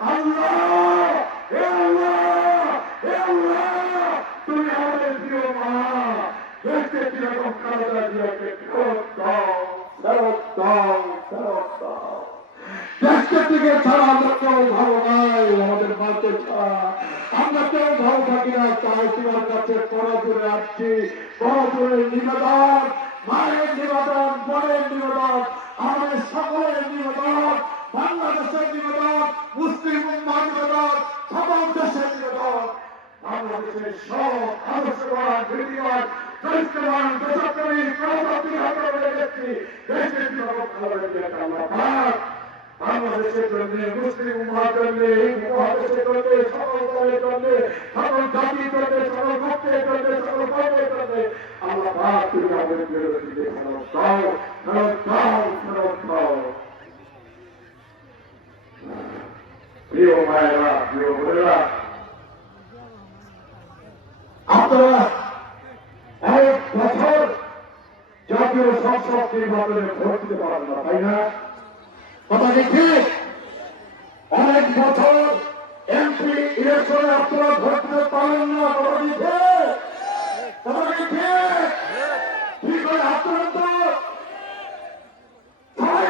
আল্লাহ হে আল্লাহ হে আল্লাহ তুমি আমাদের প্রিয় মা দেশকে কিরকম খালেদা জিয়াকে ফেরত দাও ফেরত দাও ফেরত দাও। দেশকে থেকে ছাড়া আমরা কেউ ভালো নাই, আমাদের মাকে ছাড়া আমরা কেউ ভালো থাকি না। তাই তোমার কাছে করজোরে আসছি, করজোরে নিবেদন, মায়ের নিবেদন, বোনের নিবেদন, আমাদের সকলের নিবেদন, বাংলাদেশের নিবেদন, মুসলিম উম্মার নিবেদন, সকল দেশের নিবেদন, বাংলাদেশের সব আদর্শবান ভিডিওর চরিত্রবান দেশপ্রেমী প্রজাতি হাতে দেখছি দেশকে কিরকম খালেদা জিয়াকে আল্লাহ পাক বাংলাদেশের জন্য, মুসলিম উম্মার জন্য, মহাদেশের জন্য, সকল দলের জন্য, সকল জাতির জন্য, সকল ভক্তের জন্য, সকল ধর্মের জন্য আল্লাহ পাক তুমি আমাদের বিরোধীকে ফেরত দাও ফেরত দাও ফেরত দাও। প্রিয় মায়েরা, প্রিয় বোনেরা, আপনারা এক বছর জাতীয় সংসদ নির্বাচনে ভোট দিতে পারেন না, তাই না? কথা কি ঠিক? অনেক বছর এমপি ইলেকশনে আপনারা ভোট দিতে পারেন না, কথা কি ঠিক? কথা কি ঠিক? ঠিক করে আপনারা তো সবাই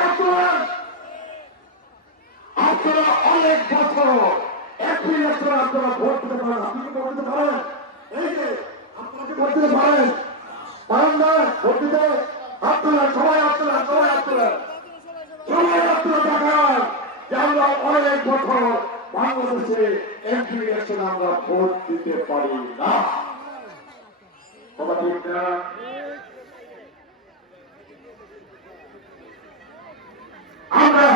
আপনারা অনেক বছর এমপি ইলেকশনে আপনারা ভোট দিতে পারেন। আপনি কি ভোট দিতে পারেন? এই যে আপনাকে ভোট দিতে পারেন, পারেন না ভোট দিতে? আপনারা সবাই আপনারা সবাই আপনারা সবাই আপনারা দেখান যে আমরা অনেক বছর বাংলাদেশে এমপি ইলেকশনে আমরা ভোট দিতে পারি না। কথা ঠিক না? আমরা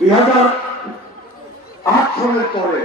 2008 সালের পরে